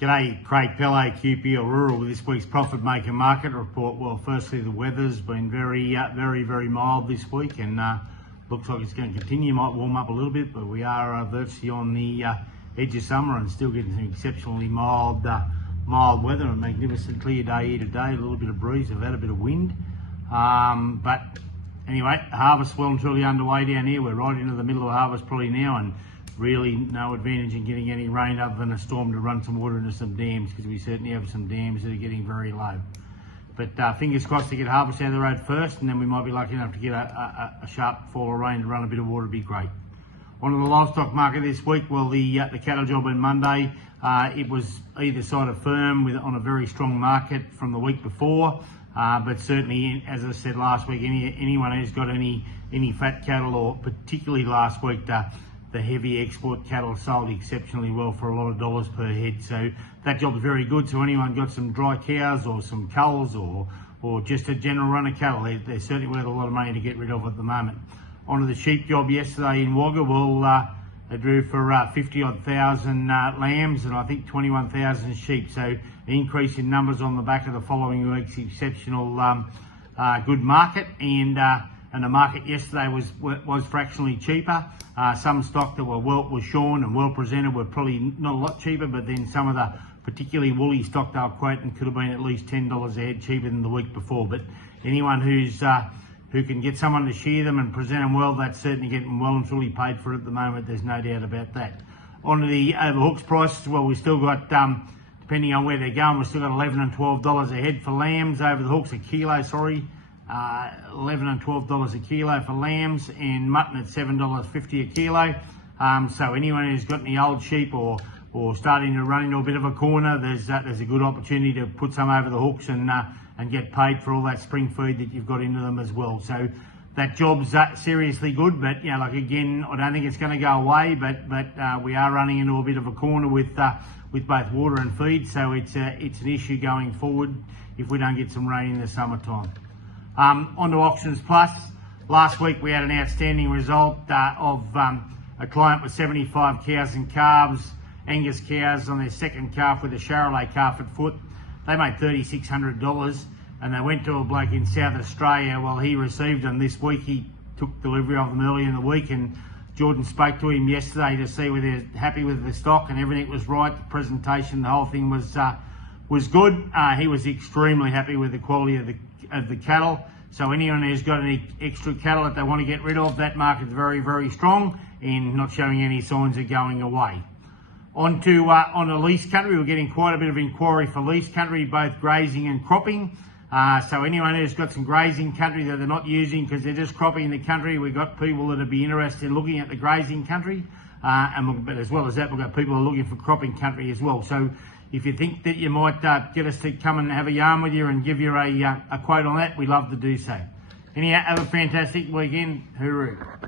G'day, Craig Pelle, QPL Rural with this week's Profit Maker Market Report. Well, firstly, the weather's been very mild this week, and looks like it's going to continue. Might warm up a little bit, but we are virtually on the edge of summer and still getting some exceptionally mild weather. A magnificent clear day here today. A little bit of breeze. We've had a bit of wind, but anyway, harvest well and truly underway down here. We're right into the middle of harvest probably now, and really no advantage in getting any rain other than a storm to run some water into some dams, because we certainly have some dams that are getting very low. But fingers crossed to get harvest out of the road first, and then we might be lucky enough to get a sharp fall of rain to run a bit of water would be great. On to the livestock market this week. Well, the cattle job on Monday, it was either side of firm on a very strong market from the week before, but certainly, as I said last week, anyone who's got any fat cattle, or particularly last week, the heavy export cattle sold exceptionally well for a lot of dollars per head. So that job's very good. So anyone got some dry cows or some culls or just a general run of cattle, they're certainly worth a lot of money to get rid of at the moment. On to the sheep job yesterday in Wagga. Well, they drew for 50-odd thousand lambs and I think 21,000 sheep. So an increase in numbers on the back of the following week's exceptional good market. And the market yesterday was fractionally cheaper. Some stock that was shorn and well presented were probably not a lot cheaper, but then some of the particularly woolly stock they were quoting could have been at least $10 a head cheaper than the week before. But anyone who can get someone to shear them and present them well, that's certainly getting well and truly paid for it at the moment. There's no doubt about that. On to the overhooks prices. Well, we still got, depending on where they're going, we've still got $11 and $12 a head for lambs. Over the hooks, a kilo, sorry. $11 and $12 a kilo for lambs, and mutton at $7.50 a kilo. So anyone who's got any old sheep or starting to run into a bit of a corner, there's a good opportunity to put some over the hooks and get paid for all that spring feed that you've got into them as well. So that job's seriously good, but like again, I don't think it's going to go away. But we are running into a bit of a corner with both water and feed. So it's an issue going forward if we don't get some rain in the summertime. On to Auctions Plus. Last week we had an outstanding result of a client with 75 cows and calves, Angus cows on their second calf with a Charolais calf at foot. They made $3,600, and they went to a bloke in South Australia. Well, he received them this week. He took delivery of them early in the week, and Jordan spoke to him yesterday to see whether they're happy with the stock and everything was right. The presentation, the whole thing was good. He was extremely happy with the quality of the cattle. So anyone who's got any extra cattle that they want to get rid of, that market's very strong and not showing any signs of going away. On to lease country. We're getting quite a bit of inquiry for lease country, both grazing and cropping. So anyone who's got some grazing country that they're not using because they're just cropping in the country, we've got people that would be interested in looking at the grazing country. But as well as that, we've got people who are looking for cropping country as well. So if you think that you might get us to come and have a yarn with you and give you a quote on that, we'd love to do so. Anyhow, have a fantastic weekend. Hooroo.